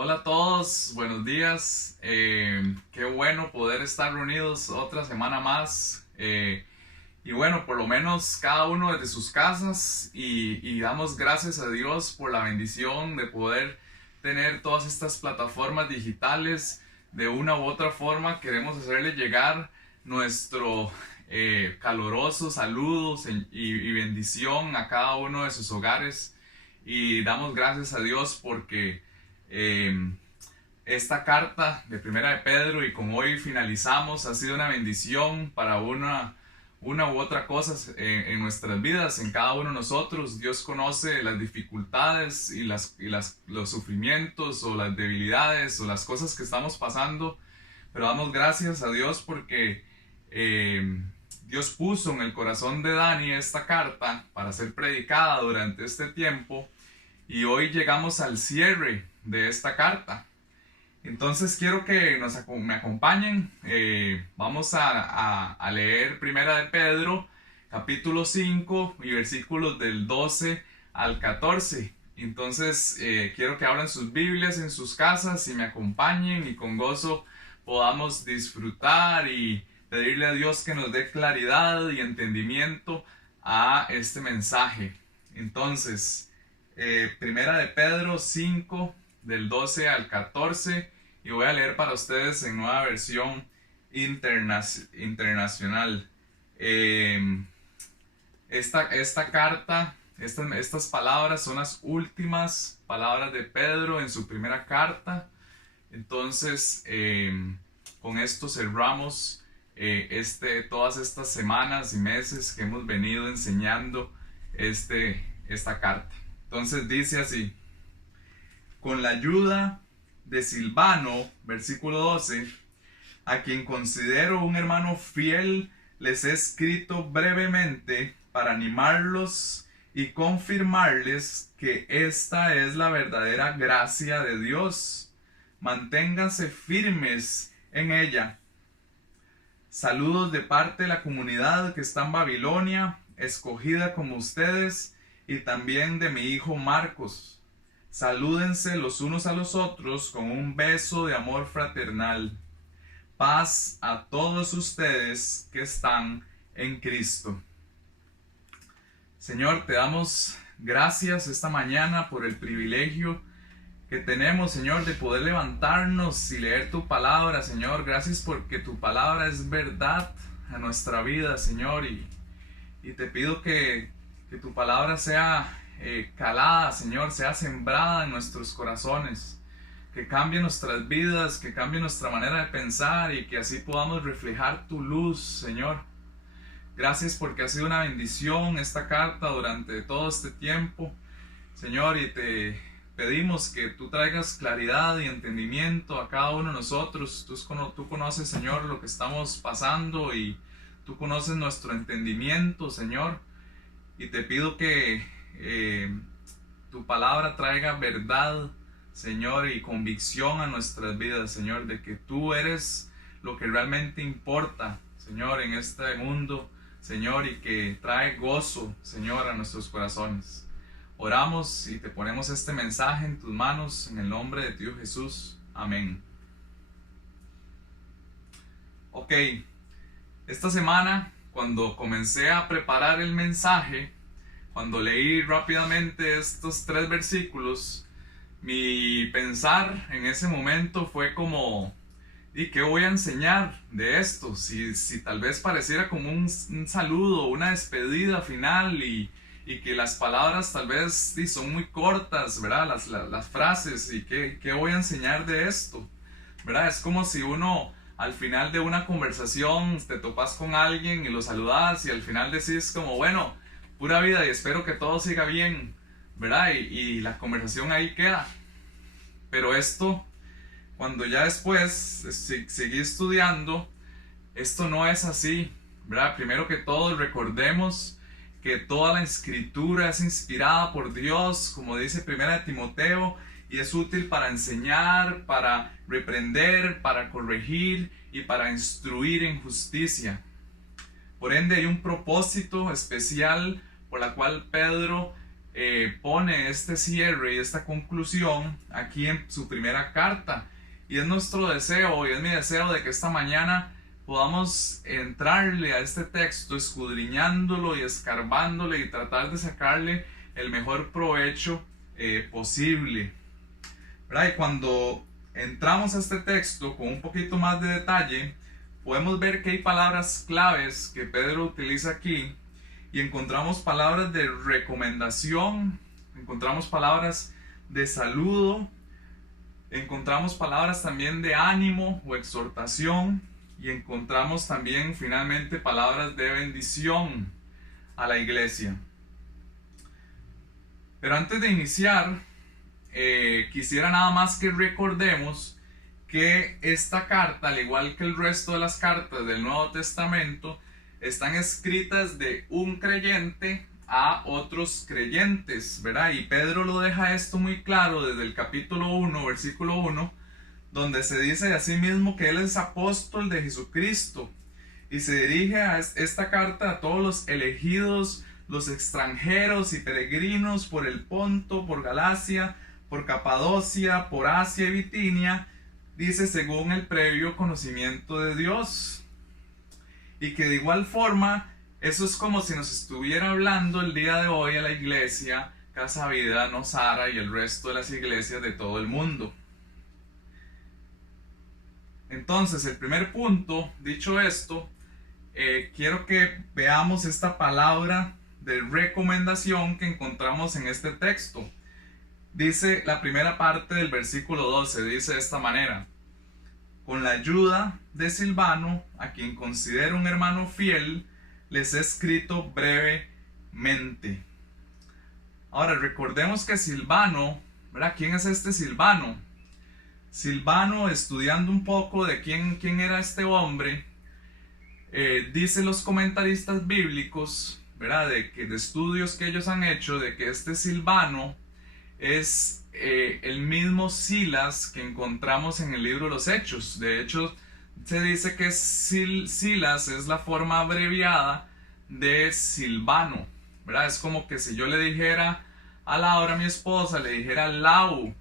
Hola a todos, buenos días. Qué bueno poder estar reunidos otra semana más. Y bueno, por lo menos cada uno desde sus casas y damos gracias a Dios por la bendición de poder tener todas estas plataformas digitales. De una u otra forma queremos hacerle llegar nuestro caloroso saludos y bendición a cada uno de sus hogares. Y damos gracias a Dios porque eh, esta carta de Primera de Pedro y con hoy finalizamos ha sido una bendición para una u otra cosa en nuestras vidas, en cada uno de nosotros. Dios conoce las dificultades y los sufrimientos o las debilidades o las cosas que estamos pasando, pero damos gracias a Dios porque Dios puso en el corazón de Dani esta carta para ser predicada durante este tiempo y hoy llegamos al cierre de esta carta. Entonces quiero que me acompañen. Vamos a leer Primera de Pedro, capítulo 5 y versículos del 12 al 14. Entonces quiero que abran sus Biblias en sus casas y me acompañen y con gozo podamos disfrutar y pedirle a Dios que nos dé claridad y entendimiento a este mensaje. Entonces, Primera de Pedro 5 del 12 al 14 y voy a leer para ustedes en nueva versión internacional. Esta carta, estas palabras son las últimas palabras de Pedro en su primera carta. Entonces, con esto cerramos todas estas semanas y meses que hemos venido enseñando esta carta. Entonces dice así: con la ayuda de Silvano, versículo 12, a quien considero un hermano fiel, les he escrito brevemente para animarlos y confirmarles que esta es la verdadera gracia de Dios. Manténganse firmes en ella. Saludos de parte de la comunidad que está en Babilonia, escogida como ustedes, y también de mi hijo Marcos. Salúdense los unos a los otros con un beso de amor fraternal. Paz a todos ustedes que están en Cristo. Señor, te damos gracias esta mañana por el privilegio que tenemos, Señor, de poder levantarnos y leer tu palabra, Señor. Gracias porque tu palabra es verdad a nuestra vida, Señor, y te pido que tu palabra sea calada, Señor, sea sembrada en nuestros corazones, que cambie nuestras vidas, que cambie nuestra manera de pensar y que así podamos reflejar tu luz, Señor. Gracias porque ha sido una bendición esta carta durante todo este tiempo, Señor, y te pedimos que tú traigas claridad y entendimiento a cada uno de nosotros. Tú conoces, Señor, lo que estamos pasando y tú conoces nuestro entendimiento, Señor, y te pido que tu palabra traiga verdad, Señor, y convicción a nuestras vidas, Señor, de que tú eres lo que realmente importa, Señor, en este mundo, Señor, y que trae gozo, Señor, a nuestros corazones. Oramos y te ponemos este mensaje en tus manos, en el nombre de Dios Jesús. Amén. Ok, esta semana, cuando comencé a preparar el mensaje, cuando leí rápidamente estos 3 versículos, mi pensar en ese momento fue como: ¿y qué voy a enseñar de esto? Si tal vez pareciera como un saludo, una despedida final y que las palabras tal vez son muy cortas, ¿verdad? Las frases, ¿y qué voy a enseñar de esto? ¿Verdad? Es como si uno al final de una conversación te topas con alguien y lo saludas y al final decís como: bueno, pura vida y espero que todo siga bien, ¿verdad? Y la conversación ahí queda. Pero esto, cuando ya después seguí estudiando, esto no es así, ¿verdad? Primero que todo, recordemos que toda la escritura es inspirada por Dios, como dice Primera de Timoteo, y es útil para enseñar, para reprender, para corregir y para instruir en justicia. Por ende, hay un propósito especial por la cual Pedro pone este cierre y esta conclusión aquí en su primera carta. Y es nuestro deseo, y es mi deseo, de que esta mañana podamos entrarle a este texto, escudriñándolo y escarbándole y tratar de sacarle el mejor provecho posible, ¿verdad? Y cuando entramos a este texto con un poquito más de detalle, podemos ver que hay palabras claves que Pedro utiliza aquí, y encontramos palabras de recomendación, encontramos palabras de saludo, encontramos palabras también de ánimo o exhortación, y encontramos también finalmente palabras de bendición a la iglesia. Pero antes de iniciar, quisiera nada más que recordemos que esta carta, al igual que el resto de las cartas del Nuevo Testamento, están escritas de un creyente a otros creyentes, ¿verdad? Y Pedro lo deja esto muy claro desde el capítulo 1, versículo 1, donde se dice a sí mismo que él es apóstol de Jesucristo, y se dirige a esta carta a todos los elegidos, los extranjeros y peregrinos por el Ponto, por Galacia, por Capadocia, por Asia y Bitinia, dice según el previo conocimiento de Dios. Y que de igual forma, eso es como si nos estuviera hablando el día de hoy a la iglesia Casa Vida, Nosara y el resto de las iglesias de todo el mundo. Entonces, el primer punto, dicho esto, quiero que veamos esta palabra de recomendación que encontramos en este texto. Dice la primera parte del versículo 12, dice de esta manera: con la ayuda de Silvano, a quien considero un hermano fiel, les he escrito brevemente. Ahora, recordemos que Silvano, ¿verdad? ¿Quién es este Silvano? Silvano, estudiando un poco de quién era este hombre, dicen los comentaristas bíblicos, ¿verdad? De estudios que ellos han hecho, de que este Silvano es el mismo Silas que encontramos en el libro de los Hechos. De hecho, se dice que Silas es la forma abreviada de Silvano, ¿verdad? Es como que si yo le dijera a Laura, mi esposa, le dijera Lau,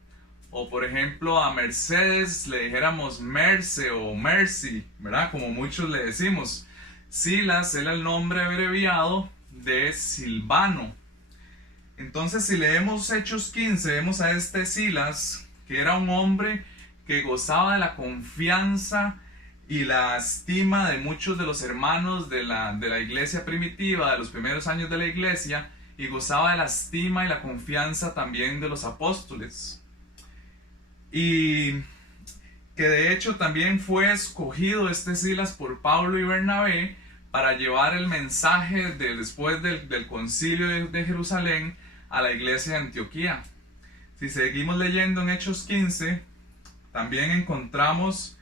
o por ejemplo a Mercedes le dijéramos Merce o Mercy, ¿verdad? Como muchos le decimos. Silas era el nombre abreviado de Silvano. Entonces, si leemos Hechos 15, vemos a este Silas, que era un hombre que gozaba de la confianza y la estima de muchos de los hermanos de la iglesia primitiva, de los primeros años de la iglesia, y gozaba de la estima y la confianza también de los apóstoles. Y que de hecho también fue escogido este Silas por Pablo y Bernabé para llevar el mensaje después del concilio de Jerusalén a la iglesia de Antioquía. Si seguimos leyendo en Hechos 15, también encontramos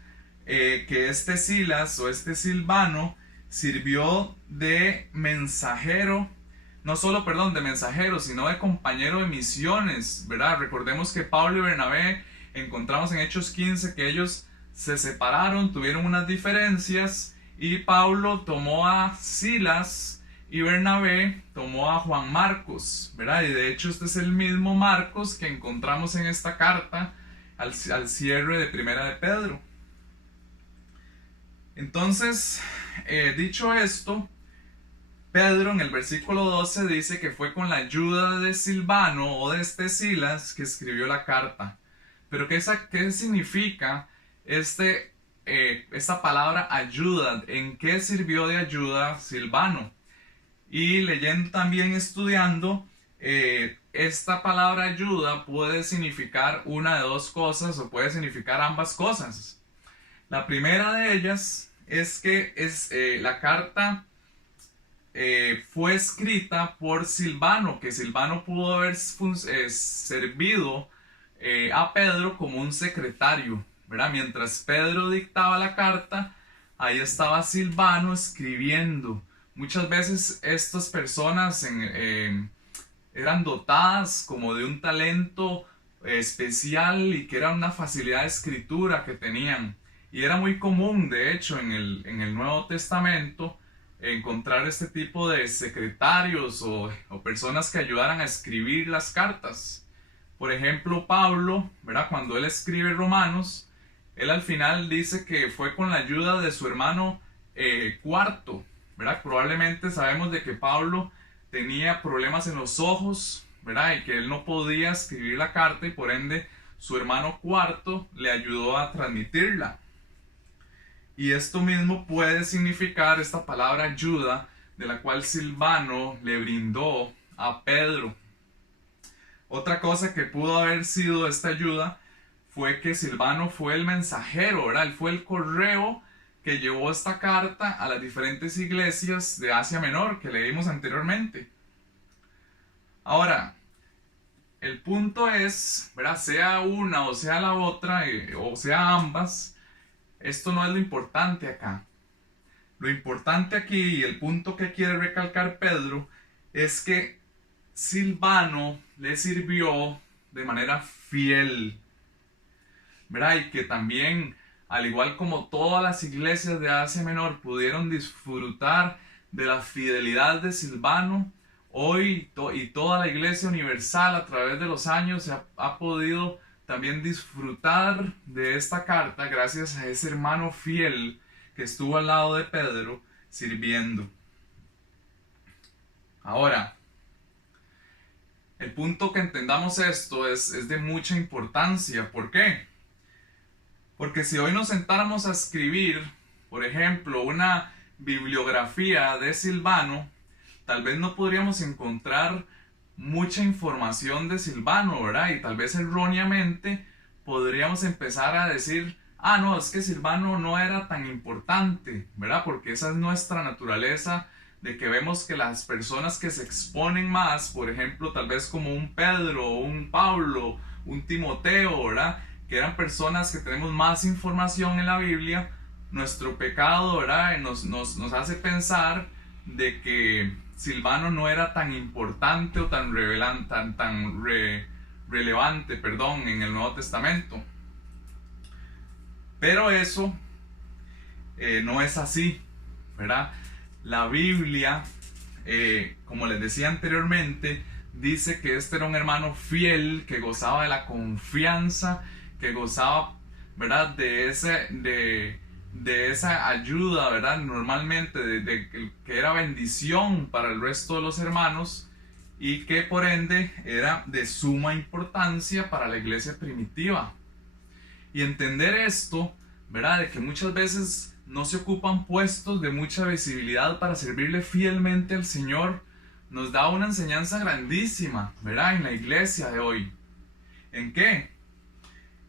que este Silas o este Silvano sirvió de mensajero, no solo, de mensajero, sino de compañero de misiones, ¿verdad? Recordemos que Pablo y Bernabé, encontramos en Hechos 15 que ellos se separaron, tuvieron unas diferencias, y Pablo tomó a Silas y Bernabé tomó a Juan Marcos, ¿verdad? Y de hecho este es el mismo Marcos que encontramos en esta carta al cierre de Primera de Pedro. Entonces, dicho esto, Pedro en el versículo 12 dice que fue con la ayuda de Silvano o de este Silas que escribió la carta. Pero ¿qué significa esta palabra ayuda? ¿En qué sirvió de ayuda Silvano? Y leyendo también, estudiando, esta palabra ayuda puede significar una de dos cosas o puede significar ambas cosas. La primera de ellas es que la carta fue escrita por Silvano, que Silvano pudo haber servido a Pedro como un secretario, ¿verdad? Mientras Pedro dictaba la carta, ahí estaba Silvano escribiendo. Muchas veces estas personas eran dotadas como de un talento especial y que era una facilidad de escritura que tenían. Y era muy común, de hecho, en el Nuevo Testamento, encontrar este tipo de secretarios o personas que ayudaran a escribir las cartas. Por ejemplo, Pablo, ¿verdad? Cuando él escribe Romanos, él al final dice que fue con la ayuda de su hermano Cuarto, ¿verdad? Probablemente sabemos de que Pablo tenía problemas en los ojos, ¿verdad? Y que él no podía escribir la carta y por ende su hermano Cuarto le ayudó a transmitirla. Y esto mismo puede significar esta palabra ayuda de la cual Silvano le brindó a Pedro. Otra cosa que pudo haber sido esta ayuda fue que Silvano fue el mensajero, ¿verdad? Él fue el correo que llevó esta carta a las diferentes iglesias de Asia Menor que leímos anteriormente. Ahora, el punto es, ¿verdad? Sea una o sea la otra, o sea ambas, esto no es lo importante acá. Lo importante aquí y el punto que quiere recalcar Pedro es que Silvano le sirvió de manera fiel, ¿verdad? Y que también, al igual como todas las iglesias de Asia Menor pudieron disfrutar de la fidelidad de Silvano, hoy y toda la iglesia universal a través de los años ha podido también disfrutar de esta carta gracias a ese hermano fiel que estuvo al lado de Pedro sirviendo. Ahora, el punto que entendamos esto es de mucha importancia. ¿Por qué? Porque si hoy nos sentáramos a escribir, por ejemplo, una bibliografía de Silvano, tal vez no podríamos encontrar mucha información de Silvano, ¿verdad? Y tal vez erróneamente podríamos empezar a decir, ah, no, es que Silvano no era tan importante, ¿verdad? Porque esa es nuestra naturaleza, de que vemos que las personas que se exponen más, por ejemplo, tal vez como un Pedro, un Pablo, un Timoteo, ¿verdad? Que eran personas que tenemos más información en la Biblia, nuestro pecado, ¿verdad? Nos hace pensar de que Silvano no era tan importante o tan relevante, perdón, en el Nuevo Testamento. Pero eso no es así, ¿verdad? La Biblia, como les decía anteriormente, dice que este era un hermano fiel, que gozaba de la confianza, que gozaba, ¿verdad? De esa ayuda, ¿verdad? Normalmente, que era bendición para el resto de los hermanos y que por ende era de suma importancia para la iglesia primitiva. Y entender esto, ¿verdad? De que muchas veces no se ocupan puestos de mucha visibilidad para servirle fielmente al Señor, nos da una enseñanza grandísima, ¿verdad? En la iglesia de hoy. ¿En qué?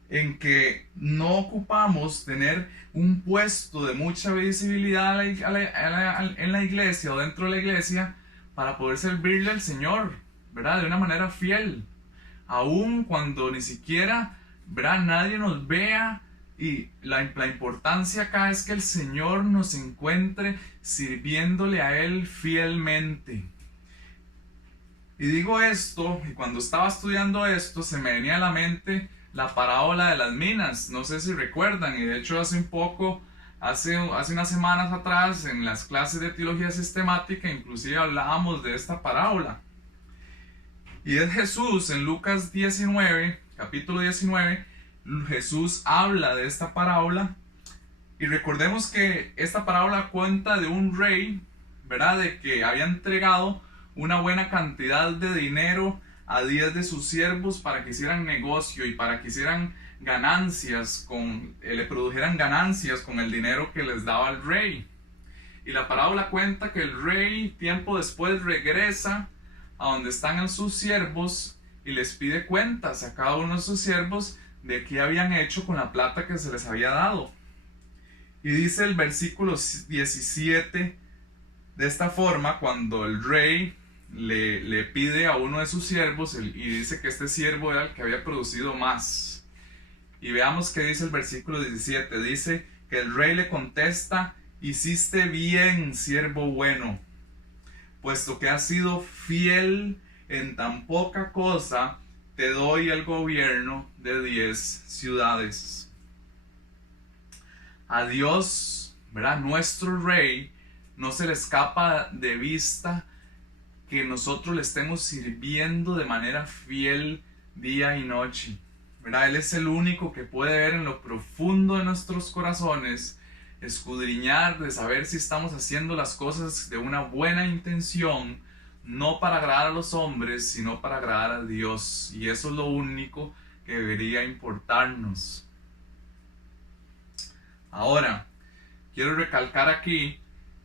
En que no ocupamos tener un puesto de mucha visibilidad en la iglesia o dentro de la iglesia para poder servirle al Señor, ¿verdad? De una manera fiel. Aun cuando ni siquiera, ¿verdad? Nadie nos vea. Y la importancia acá es que el Señor nos encuentre sirviéndole a Él fielmente. Y digo esto, y cuando estaba estudiando esto, se me venía a la mente la parábola de las minas. No sé si recuerdan, y de hecho hace unas semanas atrás, en las clases de teología sistemática, inclusive hablábamos de esta parábola. Y es Jesús en Lucas 19, capítulo 19, Jesús habla de esta parábola y recordemos que esta parábola cuenta de un rey, ¿verdad? De que había entregado una buena cantidad de dinero a 10 de sus siervos para que hicieran negocio y para que hicieran ganancias, le produjeran ganancias con el dinero que les daba el rey. Y la parábola cuenta que el rey tiempo después regresa a donde están sus siervos y les pide cuentas a cada uno de sus siervos de qué habían hecho con la plata que se les había dado. Y dice el versículo 17 de esta forma, cuando el rey le pide a uno de sus siervos y dice que este siervo era el que había producido más. Y veamos qué dice el versículo 17. Dice que el rey le contesta: hiciste bien, siervo bueno, puesto que has sido fiel en tan poca cosa, te doy el gobierno de 10 ciudades. A Dios, ¿verdad? Nuestro Rey no se le escapa de vista que nosotros le estemos sirviendo de manera fiel día y noche, ¿verdad? Él es el único que puede ver en lo profundo de nuestros corazones, escudriñar, de saber si estamos haciendo las cosas de una buena intención, no para agradar a los hombres, sino para agradar a Dios. Y eso es lo único que debería importarnos. Ahora, quiero recalcar aquí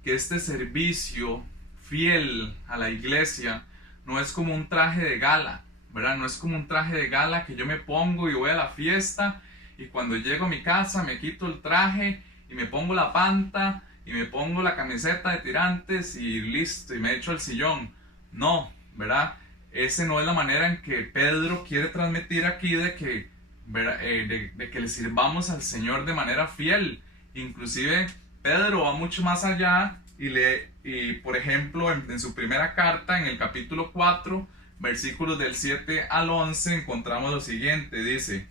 que este servicio fiel a la iglesia no es como un traje de gala, ¿verdad? No es como un traje de gala que yo me pongo y voy a la fiesta y cuando llego a mi casa me quito el traje y me pongo la panta y me pongo la camiseta de tirantes y listo, y me echo al sillón. No, ¿verdad? Esa no es la manera en que Pedro quiere transmitir aquí de que, de que le sirvamos al Señor de manera fiel. Inclusive Pedro va mucho más allá y por ejemplo en su primera carta, en el capítulo 4, versículos del 7 al 11, encontramos lo siguiente, dice: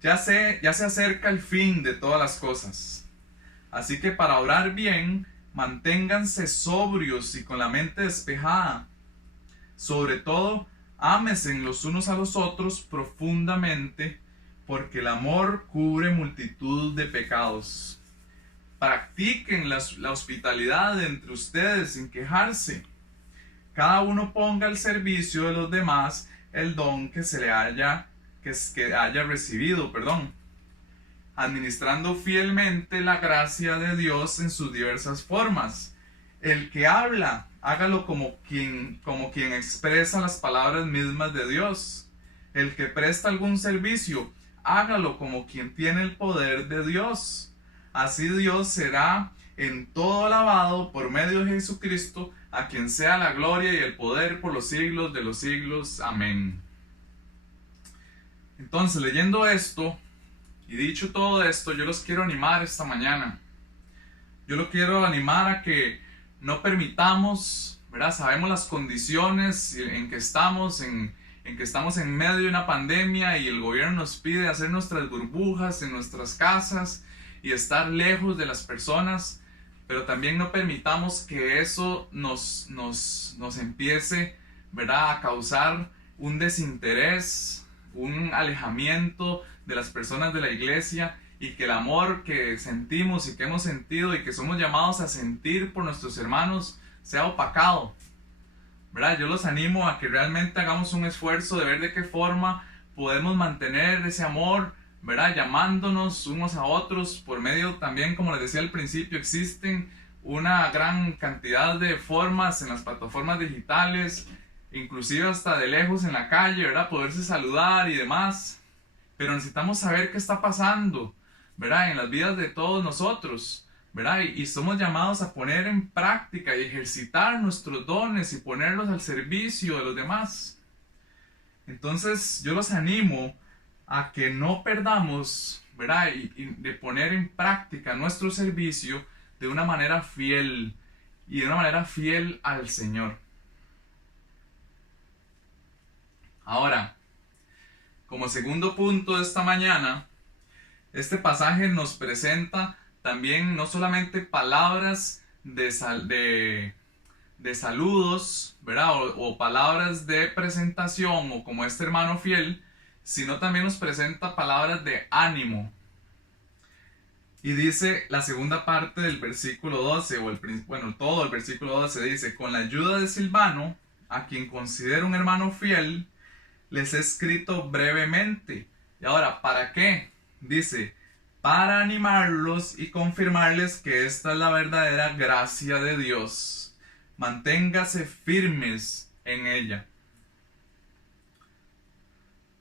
ya se acerca el fin de todas las cosas, así que para orar bien, manténganse sobrios y con la mente despejada. Sobre todo, ámense los unos a los otros profundamente, porque el amor cubre multitud de pecados. Practiquen la hospitalidad entre ustedes sin quejarse. Cada uno ponga al servicio de los demás el don que haya recibido, administrando fielmente la gracia de Dios en sus diversas formas. El que habla, hágalo como quien expresa las palabras mismas de Dios. El que presta algún servicio, hágalo como quien tiene el poder de Dios. Así Dios será en todo alabado por medio de Jesucristo, a quien sea la gloria y el poder por los siglos de los siglos. Amén. Entonces, leyendo esto y dicho todo esto, yo los quiero animar esta mañana. Yo los quiero animar a que no permitamos, ¿verdad? Sabemos las condiciones en que estamos, en que estamos en medio de una pandemia y el gobierno nos pide hacer nuestras burbujas en nuestras casas y estar lejos de las personas, pero también no permitamos que eso nos empiece, ¿verdad?, a causar un desinterés, un alejamiento de las personas de la iglesia, y que el amor que sentimos y que hemos sentido y que somos llamados a sentir por nuestros hermanos sea opacado, ¿verdad? Yo los animo a que realmente hagamos un esfuerzo de ver de qué forma podemos mantener ese amor, ¿verdad? Llamándonos unos a otros por medio también, como les decía al principio, existen una gran cantidad de formas en las plataformas digitales, inclusive hasta de lejos en la calle, ¿verdad? Poderse saludar y demás, pero necesitamos saber qué está pasando, ¿verdad?, en las vidas de todos nosotros, ¿verdad? Y somos llamados a poner en práctica y ejercitar nuestros dones y ponerlos al servicio de los demás. Entonces yo los animo a que no perdamos, ¿verdad?, y de poner en práctica nuestro servicio de una manera fiel y de una manera fiel al Señor. Ahora, como segundo punto de esta mañana, este pasaje nos presenta también no solamente palabras de saludos, ¿verdad?, o palabras de presentación, o como este hermano fiel, sino también nos presenta palabras de ánimo. Y dice la segunda parte del versículo 12, todo el versículo 12 dice: con la ayuda de Silvano, a quien considero un hermano fiel, les he escrito brevemente. Y ahora, ¿para qué? Dice: para animarlos y confirmarles que esta es la verdadera gracia de Dios. Manténgase firmes en ella.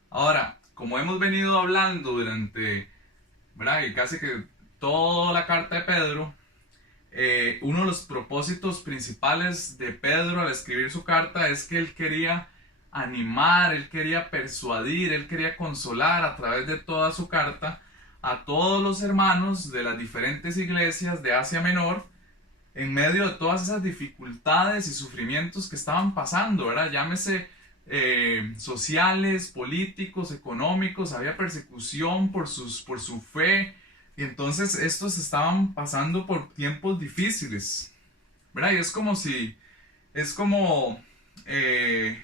Ahora, como hemos venido hablando durante, ¿verdad?, y casi que toda la carta de Pedro, uno de los propósitos principales de Pedro al escribir su carta es que él quería animar, él quería persuadir, él quería consolar a través de toda su carta a todos los hermanos de las diferentes iglesias de Asia Menor en medio de todas esas dificultades y sufrimientos que estaban pasando, ¿verdad? Llámese sociales, políticos, económicos, había persecución por su fe, Y entonces estos estaban pasando por tiempos difíciles, ¿verdad? Y es como si, es como, eh,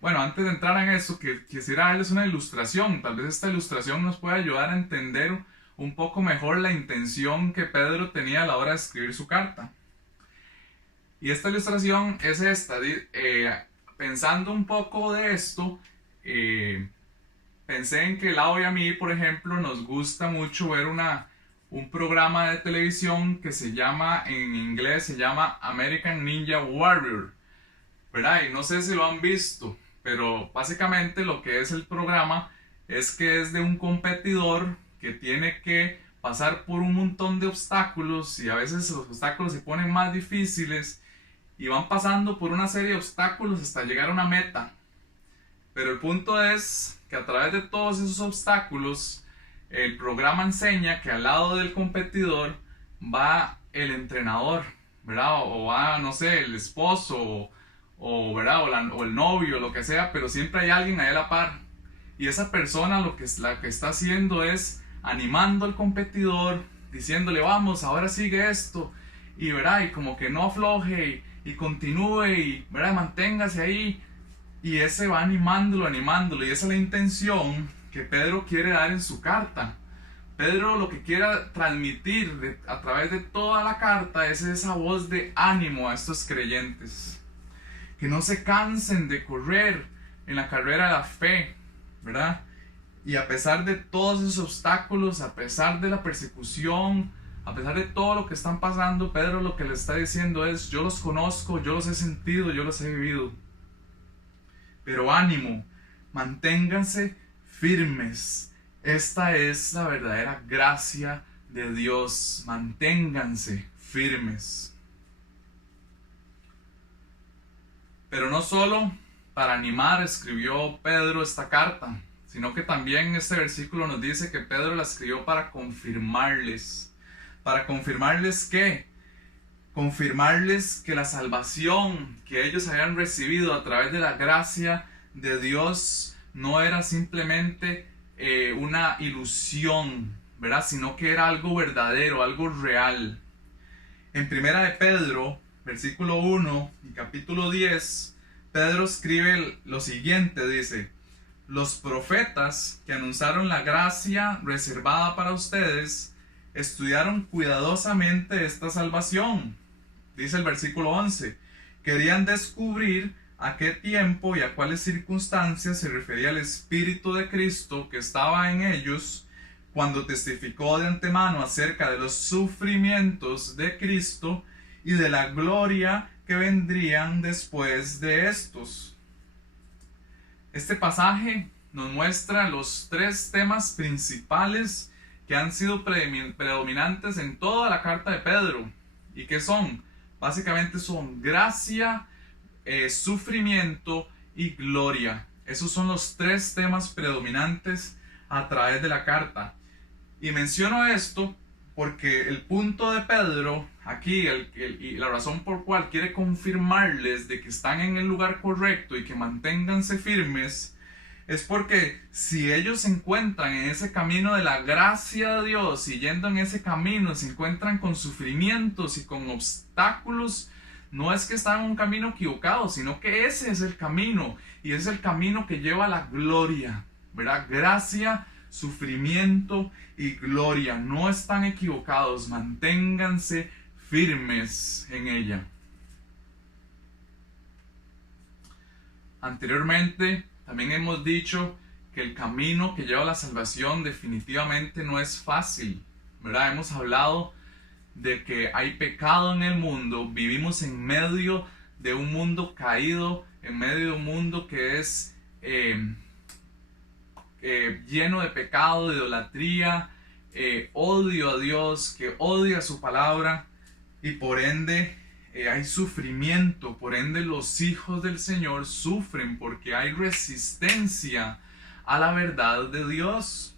bueno, antes de entrar en eso, que quisiera darles una ilustración. Tal vez esta ilustración nos pueda ayudar a entender un poco mejor la intención que Pedro tenía a la hora de escribir su carta. Y esta ilustración es esta. Pensando un poco de esto, pensé en que Lau y a mí, por ejemplo, nos gusta mucho ver un programa de televisión que se llama, en inglés se llama American Ninja Warrior, ¿verdad? Y no sé si lo han visto, pero básicamente lo que es el programa es que es de un competidor que tiene que pasar por un montón de obstáculos, y a veces los obstáculos se ponen más difíciles y van pasando por una serie de obstáculos hasta llegar a una meta. Pero el punto es que a través de todos esos obstáculos, el programa enseña que al lado del competidor va el entrenador, ¿verdad? O va, no sé, el esposo, ¿verdad? O el novio, lo que sea, pero siempre hay alguien ahí a la par. Y esa persona la que está haciendo es animando al competidor, diciéndole, vamos, ahora sigue esto, y ¿verdad? Y como que no afloje, y continúe, y ¿verdad? Manténgase ahí. Y ese va animándolo, y esa es la intención que Pedro quiere dar en su carta. Pedro lo que quiere transmitir a través de toda la carta es esa voz de ánimo a estos creyentes. Que no se cansen de correr en la carrera de la fe, ¿verdad? Y a pesar de todos esos obstáculos, a pesar de la persecución, a pesar de todo lo que están pasando, Pedro lo que le está diciendo es, yo los conozco, yo los he sentido, yo los he vivido. Pero ánimo, manténganse firmes. Esta es la verdadera gracia de Dios. Manténganse firmes. Pero no solo para animar escribió Pedro esta carta, sino que también este versículo nos dice que Pedro la escribió para confirmarles. ¿Para confirmarles qué? Confirmarles que la salvación que ellos habían recibido a través de la gracia de Dios no era simplemente una ilusión, ¿verdad? Sino que era algo verdadero, algo real. En Primera de Pedro, versículo 1 y capítulo 10, Pedro escribe lo siguiente, dice: los profetas que anunciaron la gracia reservada para ustedes estudiaron cuidadosamente esta salvación. Dice el versículo 11, querían descubrir a qué tiempo y a cuáles circunstancias se refería el Espíritu de Cristo que estaba en ellos cuando testificó de antemano acerca de los sufrimientos de Cristo y de la gloria que vendrían después de estos. Este pasaje nos muestra los tres temas principales que han sido predominantes en toda la carta de Pedro. ¿Y qué son? Básicamente son gracia, sufrimiento y gloria. Esos son los tres temas predominantes a través de la carta. Y menciono esto porque el punto de Pedro aquí, y la razón por cual quiere confirmarles de que están en el lugar correcto y que manténganse firmes, es porque si ellos se encuentran en ese camino de la gracia de Dios y yendo en ese camino se encuentran con sufrimientos y con obstáculos, no es que están en un camino equivocado, sino que ese es el camino, y es el camino que lleva a la gloria, ¿verdad? Gracia, sufrimiento y gloria. No están equivocados, manténganse firmes en ella. Anteriormente también hemos dicho que el camino que lleva a la salvación definitivamente no es fácil, ¿verdad? Hemos hablado de que hay pecado en el mundo, vivimos en medio de un mundo caído, en medio de un mundo que es lleno de pecado, de idolatría, odio a Dios, que odia su palabra, y por ende hay sufrimiento, por ende los hijos del Señor sufren porque hay resistencia a la verdad de Dios.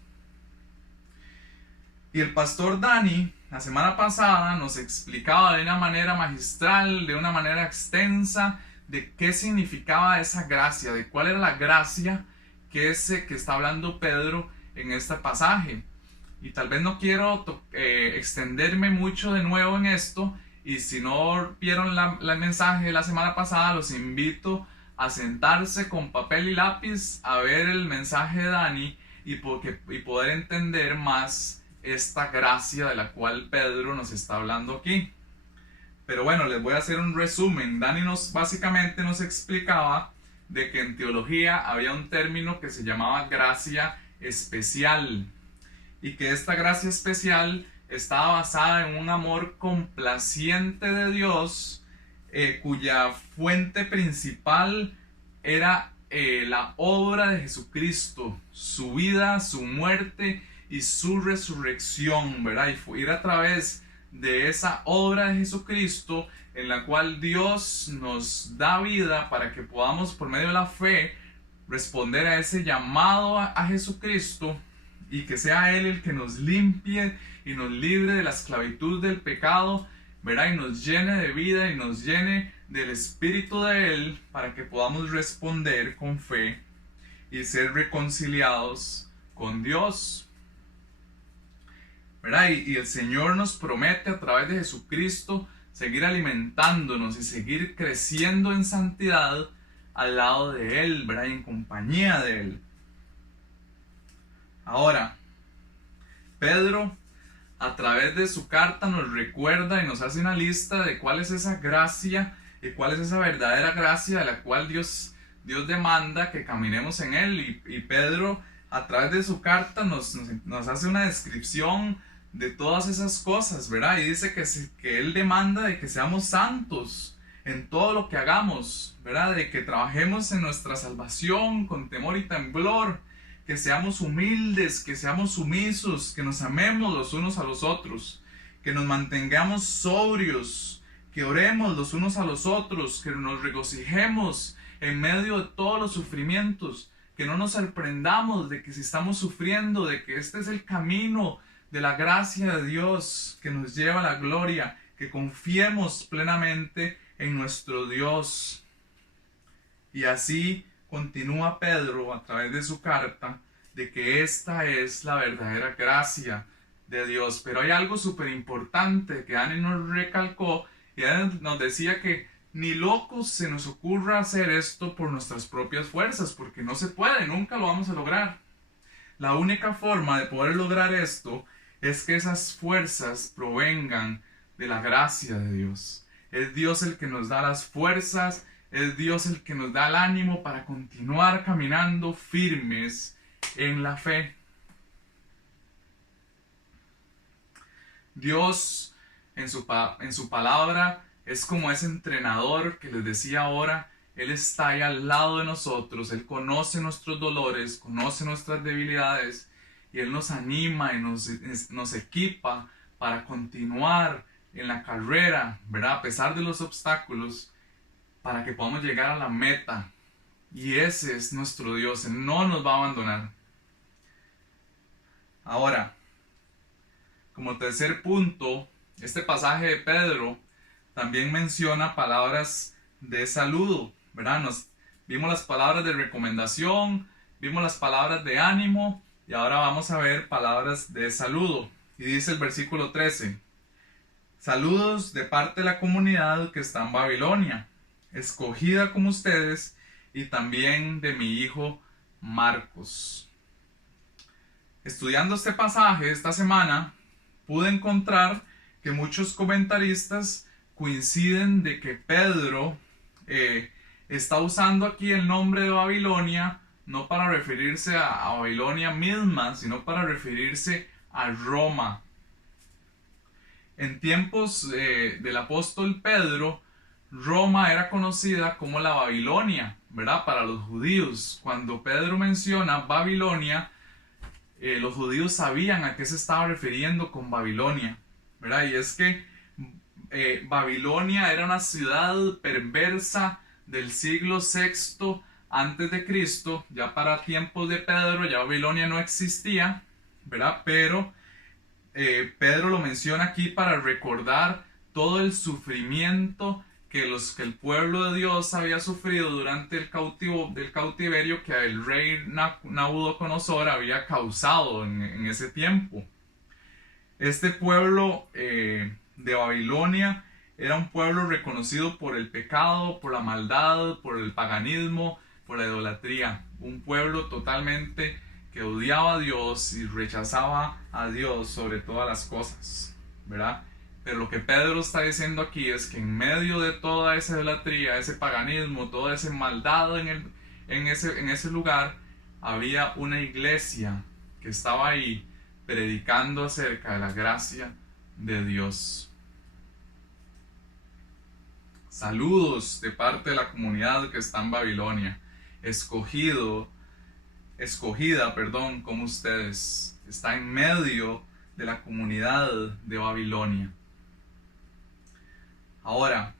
Y el pastor Dani la semana pasada nos explicaba de una manera magistral, de una manera extensa, de qué significaba esa gracia, de cuál era la gracia que está hablando Pedro en este pasaje. y tal vez no quiero extenderme mucho de nuevo en esto, y si no vieron el mensaje de la semana pasada, los invito a sentarse con papel y lápiz a ver el mensaje de Dani y poder entender más esta gracia de la cual Pedro nos está hablando aquí. Pero bueno, les voy a hacer un resumen. Dani básicamente nos explicaba de que en teología había un término que se llamaba gracia especial, y que esta gracia especial estaba basada en un amor complaciente de Dios, cuya fuente principal era la obra de Jesucristo, su vida, su muerte y su resurrección, ¿verdad? Y fue ir a través de esa obra de Jesucristo en la cual Dios nos da vida para que podamos, por medio de la fe, responder a ese llamado a Jesucristo, y que sea Él el que nos limpie y nos libre de la esclavitud del pecado, ¿verdad? Y nos llene de vida y nos llene del Espíritu de Él, para que podamos responder con fe y ser reconciliados con Dios, ¿verdad? Y el Señor nos promete a través de Jesucristo seguir alimentándonos y seguir creciendo en santidad al lado de Él, ¿verdad? Y en compañía de Él. Ahora, Pedro, a través de su carta, nos recuerda y nos hace una lista de cuál es esa gracia y cuál es esa verdadera gracia de la cual Dios demanda que caminemos en Él. Y Pedro, a través de su carta, nos hace una descripción de todas esas cosas, ¿verdad? Y dice que Él demanda de que seamos santos en todo lo que hagamos, ¿verdad? De que trabajemos en nuestra salvación con temor y temblor, que seamos humildes, que seamos sumisos, que nos amemos los unos a los otros, que nos mantengamos sobrios, que oremos los unos a los otros, que nos regocijemos en medio de todos los sufrimientos, que no nos sorprendamos de que si estamos sufriendo, de que este es el camino de la gracia de Dios que nos lleva a la gloria, que confiemos plenamente en nuestro Dios. Y así continúa Pedro a través de su carta, de que esta es la verdadera gracia de Dios. Pero hay algo súper importante que Dani nos recalcó, y Dani nos decía que ni locos se nos ocurra hacer esto por nuestras propias fuerzas, porque no se puede, nunca lo vamos a lograr. La única forma de poder lograr esto es que esas fuerzas provengan de la gracia de Dios. Es Dios el que nos da las fuerzas, es Dios el que nos da el ánimo para continuar caminando firmes en la fe. Dios en su palabra es como ese entrenador que les decía ahora. Él está ahí al lado de nosotros, Él conoce nuestros dolores, conoce nuestras debilidades, y Él nos anima y nos equipa para continuar en la carrera, ¿verdad? A pesar de los obstáculos, para que podamos llegar a la meta. Y ese es nuestro Dios, Él no nos va a abandonar. Ahora, como tercer punto, este pasaje de Pedro también menciona palabras de saludo, ¿verdad? Vimos las palabras de recomendación, vimos las palabras de ánimo, y ahora vamos a ver palabras de saludo. Y dice el versículo 13: saludos de parte de la comunidad que está en Babilonia, escogida como ustedes, y también de mi hijo Marcos. Estudiando este pasaje esta semana, pude encontrar que muchos comentaristas coinciden de que Pedro está usando aquí el nombre de Babilonia no para referirse a Babilonia misma, sino para referirse a Roma. En tiempos del apóstol Pedro, Roma era conocida como la Babilonia, ¿verdad? Para los judíos. Cuando Pedro menciona Babilonia, los judíos sabían a qué se estaba refiriendo con Babilonia, ¿verdad? Y es que Babilonia era una ciudad perversa del siglo VI antes de Cristo. Ya para tiempos de Pedro ya Babilonia no existía, ¿verdad? Pero Pedro lo menciona aquí para recordar todo el sufrimiento que el pueblo de Dios había sufrido durante el cautiverio que el rey Nabucodonosor había causado en ese tiempo. Este pueblo de Babilonia era un pueblo reconocido por el pecado, por la maldad, por el paganismo, por la idolatría. Un pueblo totalmente que odiaba a Dios y rechazaba a Dios sobre todas las cosas, ¿verdad? Pero lo que Pedro está diciendo aquí es que en medio de toda esa idolatría, ese paganismo, toda esa maldad en ese lugar, había una iglesia que estaba ahí predicando acerca de la gracia de Dios. Saludos de parte de la comunidad que está en Babilonia, escogida, como ustedes, está en medio de la comunidad de Babilonia. Ahora,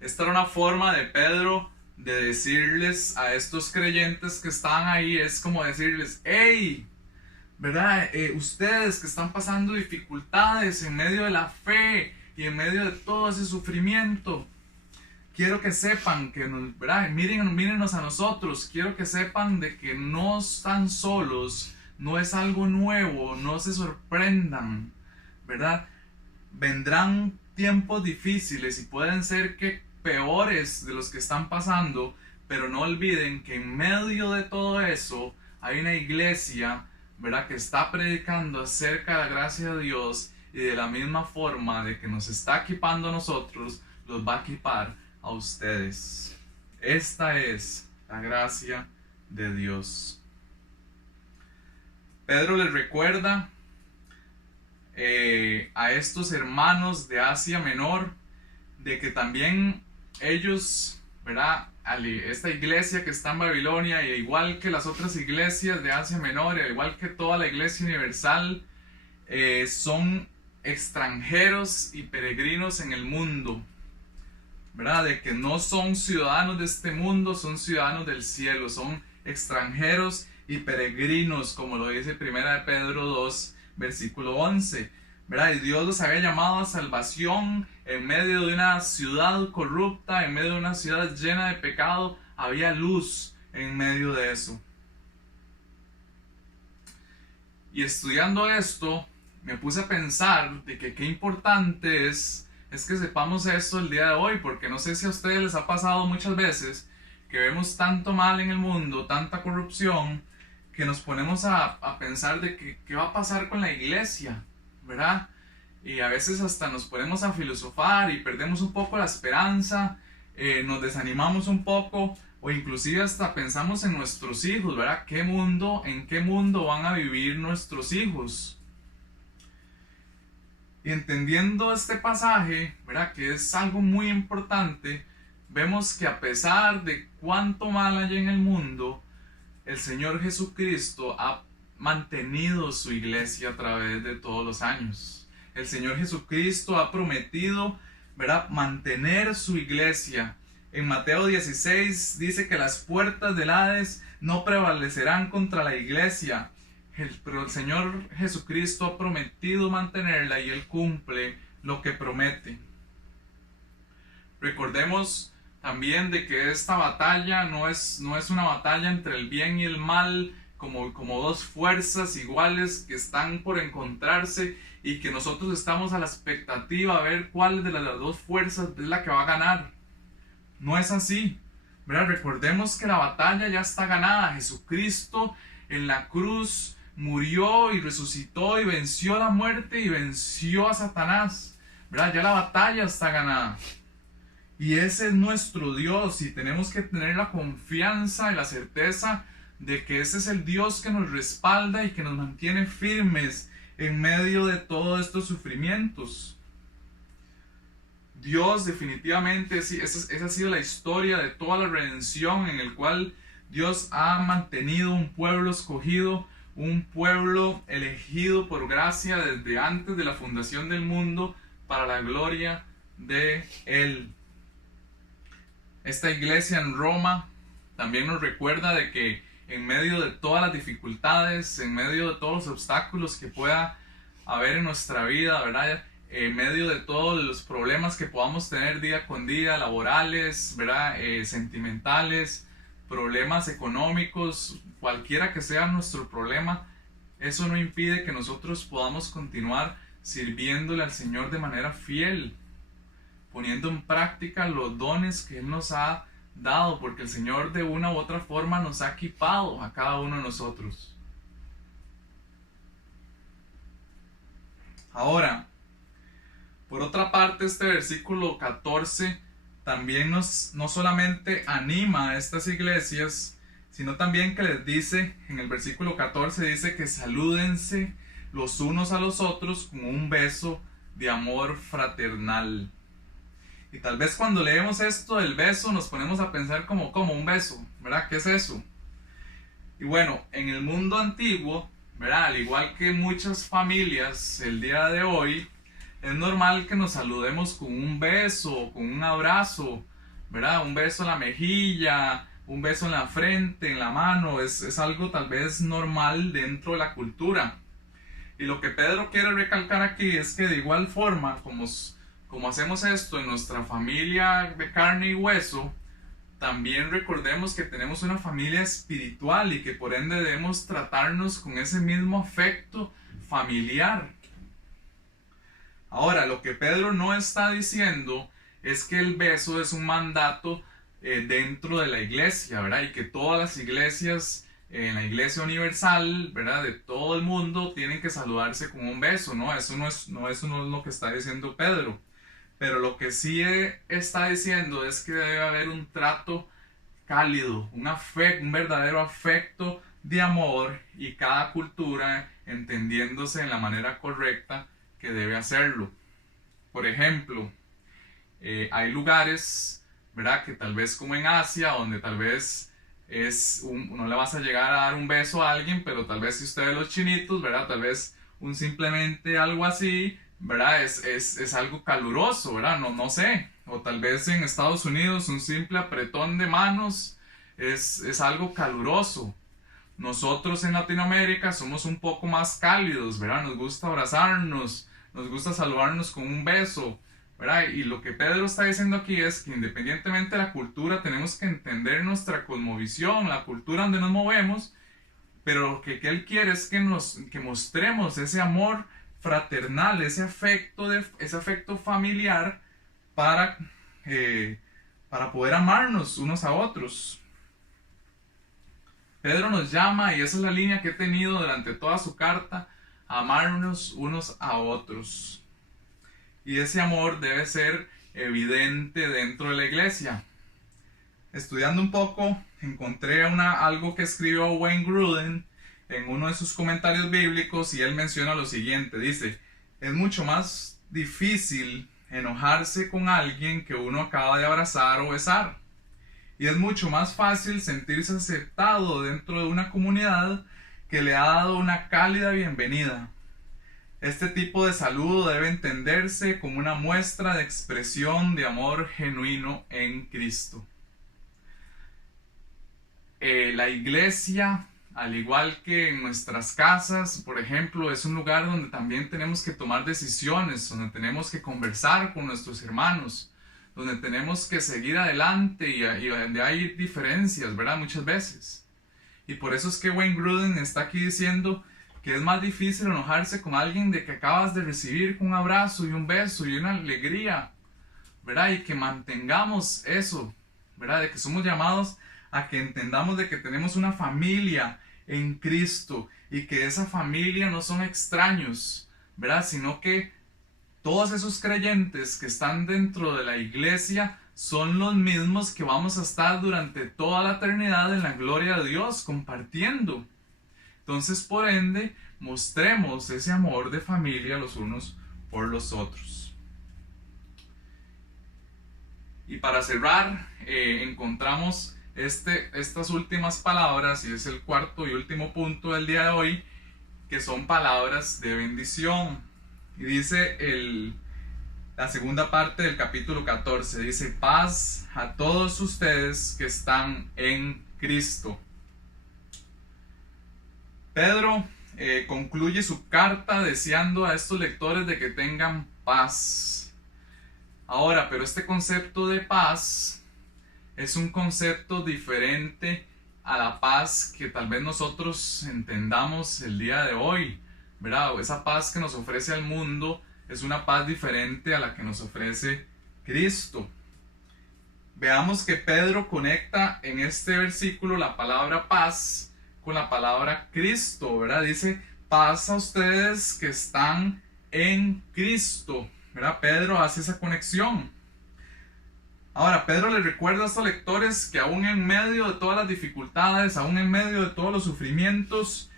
esta era una forma de Pedro de decirles a estos creyentes que estaban ahí, es como decirles, hey, ¿verdad? Ustedes que están pasando dificultades en medio de la fe y en medio de todo ese sufrimiento, quiero que sepan que ¿verdad? Mírenos a nosotros, quiero que sepan de que no están solos, no es algo nuevo, no se sorprendan, ¿verdad? Vendrán tiempos difíciles y pueden ser que peores de los que están pasando, pero no olviden que en medio de todo eso hay una iglesia, ¿verdad?, que está predicando acerca de la gracia de Dios, y de la misma forma de que nos está equipando a nosotros, los va a equipar a ustedes. Esta es la gracia de Dios. Pedro les recuerda a estos hermanos de Asia Menor de que también ellos, ¿verdad?, esta iglesia que está en Babilonia, y igual que las otras iglesias de Asia Menor, y igual que toda la iglesia universal, son extranjeros y peregrinos en el mundo, ¿verdad? De que no son ciudadanos de este mundo, son ciudadanos del cielo, son extranjeros y peregrinos, como lo dice 1 de Pedro 2, versículo 11, ¿verdad? Y Dios los había llamado a salvación en medio de una ciudad corrupta, en medio de una ciudad llena de pecado. Había luz en medio de eso. Y estudiando esto, me puse a pensar de que qué importante es que sepamos esto el día de hoy, porque no sé si a ustedes les ha pasado muchas veces que vemos tanto mal en el mundo, tanta corrupción, que nos ponemos a pensar de que qué va a pasar con la iglesia, ¿verdad? Y a veces hasta nos ponemos a filosofar y perdemos un poco la esperanza, nos desanimamos un poco, o inclusive hasta pensamos en nuestros hijos, ¿verdad? ¿En qué mundo van a vivir nuestros hijos? Y entendiendo este pasaje, ¿verdad?, que es algo muy importante, vemos que a pesar de cuánto mal hay en el mundo, el Señor Jesucristo ha mantenido su iglesia a través de todos los años. El Señor Jesucristo ha prometido, ¿verdad?, mantener su iglesia. En Mateo 16 dice que las puertas del Hades no prevalecerán contra la iglesia. Pero el Señor Jesucristo ha prometido mantenerla, y Él cumple lo que promete. Recordemos también de que esta batalla no es una batalla entre el bien y el mal, como dos fuerzas iguales que están por encontrarse, y que nosotros estamos a la expectativa a ver cuál de las dos fuerzas es la que va a ganar. No es así, ¿verdad? Recordemos que la batalla ya está ganada. Jesucristo en la cruz murió y resucitó y venció la muerte y venció a Satanás, ¿verdad? Ya la batalla está ganada. Y ese es nuestro Dios, y tenemos que tener la confianza y la certeza de que ese es el Dios que nos respalda y que nos mantiene firmes en medio de todos estos sufrimientos. Dios definitivamente, esa ha sido la historia de toda la redención, en el cual Dios ha mantenido un pueblo escogido, un pueblo elegido por gracia desde antes de la fundación del mundo, para la gloria de Él. Esta iglesia en Roma también nos recuerda de que en medio de todas las dificultades, en medio de todos los obstáculos que pueda haber en nuestra vida, ¿verdad?, en medio de todos los problemas que podamos tener día con día, laborales, ¿verdad?, sentimentales, problemas económicos, cualquiera que sea nuestro problema, eso no impide que nosotros podamos continuar sirviéndole al Señor de manera fiel, poniendo en práctica los dones que Él nos ha dado, porque el Señor de una u otra forma nos ha equipado a cada uno de nosotros. Ahora, por otra parte, este versículo 14 también no solamente anima a estas iglesias, sino también que les dice, en el versículo 14 dice que salúdense los unos a los otros con un beso de amor fraternal. Y tal vez cuando leemos esto del beso nos ponemos a pensar como un beso, ¿verdad? ¿Qué es eso? Y bueno, en el mundo antiguo, ¿verdad? Al igual que muchas familias el día de hoy, es normal que nos saludemos con un beso, con un abrazo, ¿verdad? Un beso en la mejilla, un beso en la frente, en la mano, es algo tal vez normal dentro de la cultura. Y lo que Pedro quiere recalcar aquí es que de igual forma, como hacemos esto en nuestra familia de carne y hueso, también recordemos que tenemos una familia espiritual y que por ende debemos tratarnos con ese mismo afecto familiar. Ahora, lo que Pedro no está diciendo es que el beso es un mandato dentro de la iglesia, ¿verdad? Y que todas las iglesias, en la iglesia universal, ¿verdad? De todo el mundo, tienen que saludarse con un beso, ¿no? Eso no es lo que está diciendo Pedro. Pero lo que sí está diciendo es que debe haber un trato cálido, un verdadero afecto de amor, y cada cultura entendiéndose en la manera correcta que debe hacerlo. Por ejemplo, hay lugares, ¿verdad? Que tal vez como en Asia, donde tal vez no le vas a llegar a dar un beso a alguien, pero tal vez si usted ve los chinitos, ¿verdad? Tal vez simplemente algo así, ¿verdad? Es algo caluroso, ¿verdad? No sé. O tal vez en Estados Unidos un simple apretón de manos es algo caluroso. Nosotros en Latinoamérica somos un poco más cálidos, ¿verdad? Nos gusta abrazarnos, nos gusta saludarnos con un beso, ¿verdad? Y lo que Pedro está diciendo aquí es que independientemente de la cultura tenemos que entender nuestra cosmovisión, la cultura donde nos movemos, pero lo que él quiere es que mostremos ese amor fraternal, ese afecto familiar para poder amarnos unos a otros. Pedro nos llama, y esa es la línea que he tenido durante toda su carta, a amarnos unos a otros. Y ese amor debe ser evidente dentro de la iglesia. Estudiando un poco, encontré algo que escribió Wayne Grudem en uno de sus comentarios bíblicos, y él menciona lo siguiente, dice: es mucho más difícil enojarse con alguien que uno acaba de abrazar o besar. Y es mucho más fácil sentirse aceptado dentro de una comunidad que le ha dado una cálida bienvenida. Este tipo de saludo debe entenderse como una muestra de expresión de amor genuino en Cristo. La iglesia, al igual que en nuestras casas, por ejemplo, es un lugar donde también tenemos que tomar decisiones, donde tenemos que conversar con nuestros hermanos, donde tenemos que seguir adelante y donde hay diferencias, ¿verdad? Muchas veces. Y por eso es que Wayne Grudem está aquí diciendo que es más difícil enojarse con alguien de que acabas de recibir un abrazo y un beso y una alegría, ¿verdad? Y que mantengamos eso, ¿verdad? De que somos llamados a que entendamos de que tenemos una familia en Cristo y que esa familia no son extraños, ¿verdad? Sino que todos esos creyentes que están dentro de la iglesia son los mismos que vamos a estar durante toda la eternidad en la gloria de Dios compartiendo. Entonces, por ende, mostremos ese amor de familia los unos por los otros. Y para cerrar, encontramos estas últimas palabras, y es el cuarto y último punto del día de hoy, que son palabras de bendición. Y dice la segunda parte del capítulo 14, dice: paz a todos ustedes que están en Cristo. Pedro concluye su carta deseando a estos lectores de que tengan paz. Ahora, pero este concepto de paz es un concepto diferente a la paz que tal vez nosotros entendamos el día de hoy, ¿verdad? Esa paz que nos ofrece el mundo es una paz diferente a la que nos ofrece Cristo. Veamos que Pedro conecta en este versículo la palabra paz con la palabra Cristo, ¿verdad? Dice, paz a ustedes que están en Cristo, ¿verdad? Pedro hace esa conexión. Ahora, Pedro le recuerda a estos lectores que aún en medio de todas las dificultades, aún en medio de todos los sufrimientos,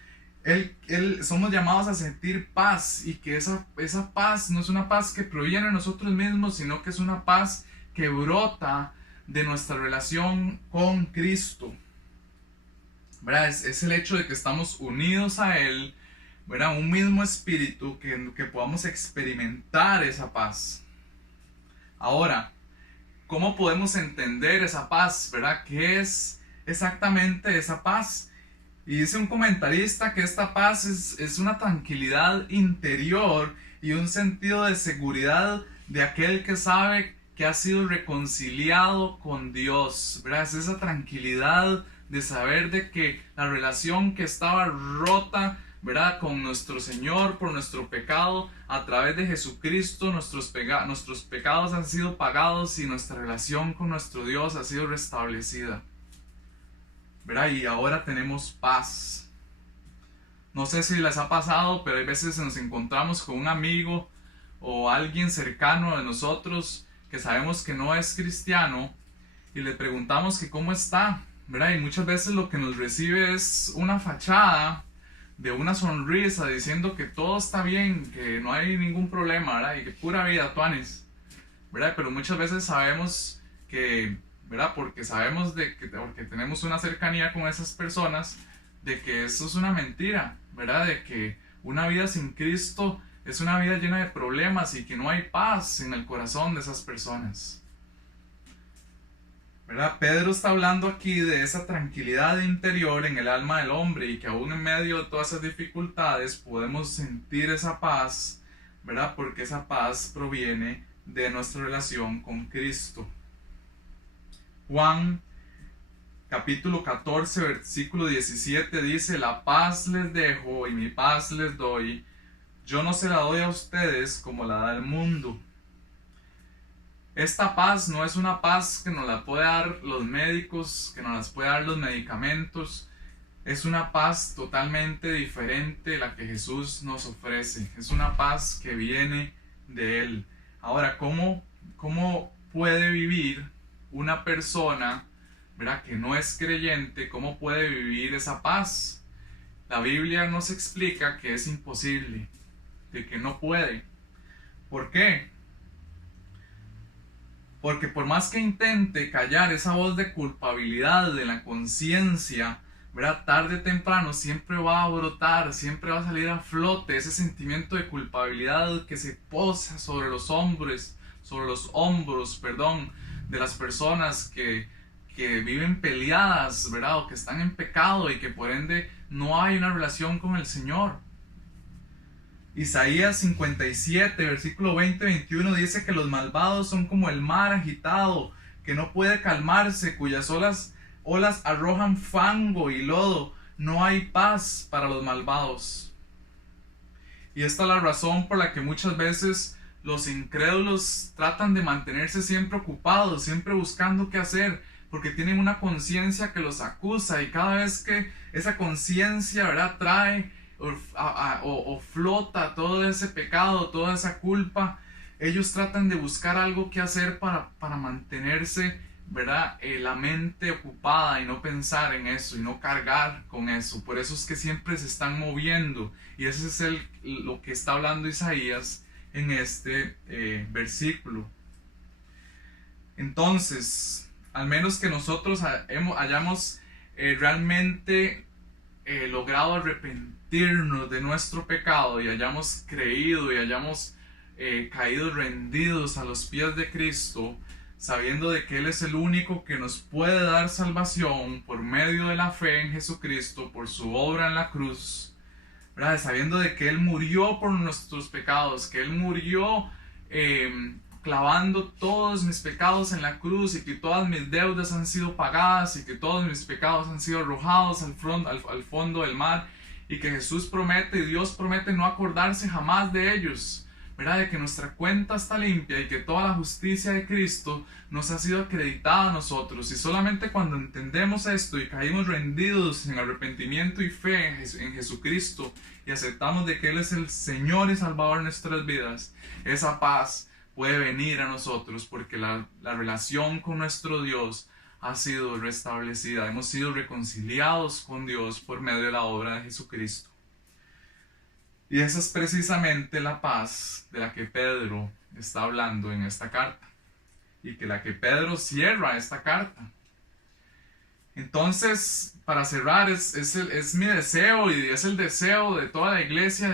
somos llamados a sentir paz, y que esa paz no es una paz que proviene de nosotros mismos, sino que es una paz que brota de nuestra relación con Cristo, ¿verdad? Es el hecho de que estamos unidos a Él, ¿verdad? Un mismo espíritu, que podamos experimentar esa paz. Ahora, ¿cómo podemos entender esa paz, verdad? ¿Qué es exactamente esa paz? Y dice un comentarista que esta paz es una tranquilidad interior y un sentido de seguridad de aquel que sabe que ha sido reconciliado con Dios, ¿verdad? Es esa tranquilidad de saber de que la relación que estaba rota, ¿verdad?, con nuestro Señor por nuestro pecado, a través de Jesucristo nuestros pecados han sido pagados y nuestra relación con nuestro Dios ha sido restablecida, ¿verdad? Y ahora tenemos paz. No sé si les ha pasado, pero hay veces nos encontramos con un amigo o alguien cercano de nosotros que sabemos que no es cristiano y le preguntamos que cómo está, ¿verdad? Y muchas veces lo que nos recibe es una fachada de una sonrisa diciendo que todo está bien, que no hay ningún problema, ¿verdad? Y que pura vida, tuanis, ¿verdad? Pero muchas veces sabemos que, ¿verdad? Porque sabemos porque tenemos una cercanía con esas personas, de que eso es una mentira, ¿verdad? De que una vida sin Cristo es una vida llena de problemas y que no hay paz en el corazón de esas personas, ¿verdad? Pedro está hablando aquí de esa tranquilidad interior en el alma del hombre, y que aún en medio de todas esas dificultades podemos sentir esa paz, ¿verdad? Porque esa paz proviene de nuestra relación con Cristo. Juan capítulo 14 versículo 17 dice: la paz les dejo y mi paz les doy, yo no se la doy a ustedes como la da el mundo. Esta paz no es una paz que nos la puede dar los médicos, que nos las puede dar los medicamentos. Es una paz totalmente diferente de la que Jesús nos ofrece. Es una paz que viene de Él. Ahora, ¿cómo puede vivir una persona, ¿verdad?, que no es creyente? ¿Cómo puede vivir esa paz? La Biblia nos explica que es imposible, de que no puede. ¿Por qué? Porque por más que intente callar esa voz de culpabilidad de la conciencia, ¿verdad?, tarde o temprano siempre va a brotar, siempre va a salir a flote ese sentimiento de culpabilidad que se posa sobre los hombros, de las personas que viven peleadas, ¿verdad?, o que están en pecado y que por ende no hay una relación con el Señor. Isaías 57, versículo 20-21 dice que los malvados son como el mar agitado, que no puede calmarse, cuyas olas arrojan fango y lodo. No hay paz para los malvados. Y esta es la razón por la que muchas veces los incrédulos tratan de mantenerse siempre ocupados, siempre buscando qué hacer, porque tienen una conciencia que los acusa, y cada vez que esa conciencia, ¿verdad?, trae o flota todo ese pecado, toda esa culpa, ellos tratan de buscar algo que hacer para mantenerse, ¿verdad?, la mente ocupada y no pensar en eso y no cargar con eso. Por eso es que siempre se están moviendo, y ese es lo que está hablando Isaías en este versículo. Entonces, al menos que nosotros hayamos realmente logrado arrepentirnos de nuestro pecado y hayamos creído y hayamos caído rendidos a los pies de Cristo, sabiendo de que Él es el único que nos puede dar salvación por medio de la fe en Jesucristo, por su obra en la cruz, ¿verdad?, sabiendo de que Él murió por nuestros pecados, que Él murió clavando todos mis pecados en la cruz y que todas mis deudas han sido pagadas y que todos mis pecados han sido arrojados al fondo del mar, y que Jesús promete y Dios promete no acordarse jamás de ellos, ¿verdad? De que nuestra cuenta está limpia y que toda la justicia de Cristo nos ha sido acreditada a nosotros. Y solamente cuando entendemos esto y caímos rendidos en arrepentimiento y fe en Jesucristo y aceptamos de que Él es el Señor y Salvador de nuestras vidas, esa paz puede venir a nosotros, porque la relación con nuestro Dios ha sido restablecida. Hemos sido reconciliados con Dios por medio de la obra de Jesucristo. Y esa es precisamente la paz de la que Pedro está hablando en esta carta, y que la que Pedro cierra esta carta. Entonces, para cerrar, es mi deseo y es el deseo de toda la iglesia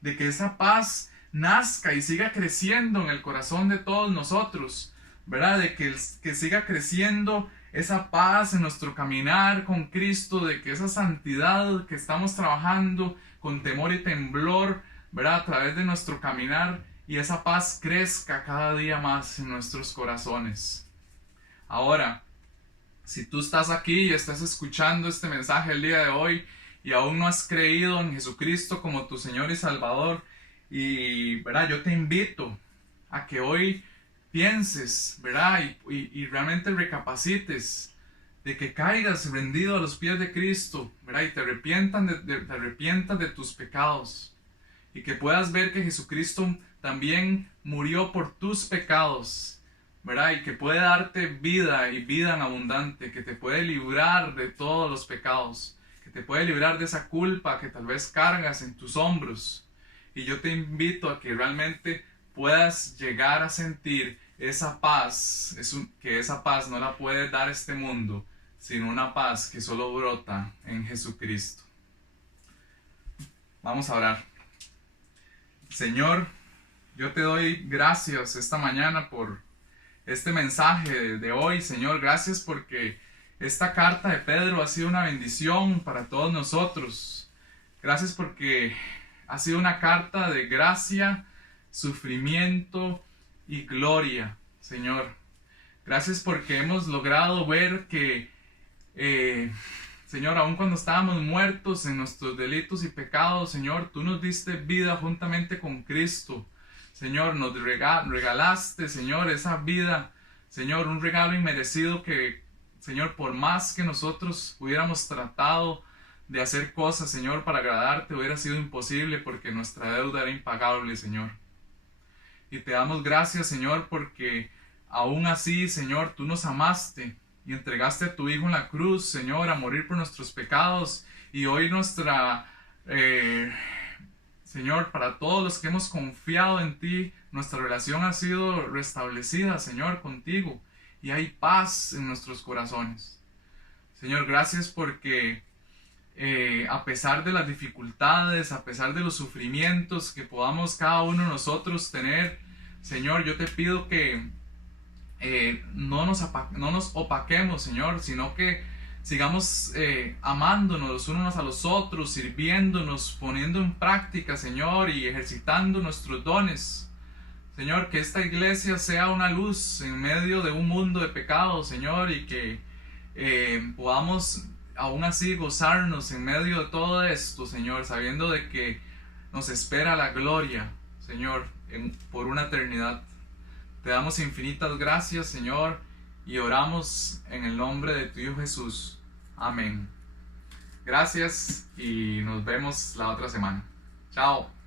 de que esa paz nazca y siga creciendo en el corazón de todos nosotros, ¿verdad? De que siga creciendo esa paz en nuestro caminar con Cristo, de que esa santidad que estamos trabajando con temor y temblor, ¿verdad? A través de nuestro caminar, y esa paz crezca cada día más en nuestros corazones. Ahora, si tú estás aquí y estás escuchando este mensaje el día de hoy y aún no has creído en Jesucristo como tu Señor y Salvador, y ¿verdad? Yo te invito a que hoy pienses, ¿verdad? Y realmente recapacites, de que caigas rendido a los pies de Cristo, ¿verdad? Y te arrepientas de tus pecados, y que puedas ver que Jesucristo también murió por tus pecados, ¿verdad? Y que puede darte vida y vida en abundante, que te puede librar de todos los pecados, que te puede librar de esa culpa que tal vez cargas en tus hombros. Y yo te invito a que realmente puedas llegar a sentir esa paz, que esa paz no la puede dar este mundo, sino una paz que solo brota en Jesucristo. Vamos a orar. Señor, yo te doy gracias esta mañana por este mensaje de hoy. Señor, gracias porque esta carta de Pedro ha sido una bendición para todos nosotros. Gracias porque ha sido una carta de gracia, sufrimiento y gloria, Señor. Gracias porque hemos logrado ver que, Señor, aun cuando estábamos muertos en nuestros delitos y pecados, Señor, tú nos diste vida juntamente con Cristo. Señor, nos regalaste, Señor, esa vida, Señor, un regalo inmerecido que, Señor, por más que nosotros hubiéramos tratado de hacer cosas, Señor, para agradarte, hubiera sido imposible porque nuestra deuda era impagable, Señor. Y te damos gracias, Señor, porque aún así, Señor, tú nos amaste y entregaste a tu Hijo en la cruz, Señor, a morir por nuestros pecados. Y hoy Señor, para todos los que hemos confiado en ti, nuestra relación ha sido restablecida, Señor, contigo. Y hay paz en nuestros corazones. Señor, gracias porque a pesar de las dificultades, a pesar de los sufrimientos que podamos cada uno de nosotros tener, Señor, yo te pido que no nos opaquemos, Señor, sino que sigamos amándonos los unos a los otros, sirviéndonos, poniendo en práctica, Señor, y ejercitando nuestros dones. Señor, que esta iglesia sea una luz en medio de un mundo de pecado, Señor, y que podamos aún así gozarnos en medio de todo esto, Señor, sabiendo de que nos espera la gloria, Señor, por una eternidad. Te damos infinitas gracias, Señor, y oramos en el nombre de tu Hijo Jesús. Amén. Gracias y nos vemos la otra semana. Chao.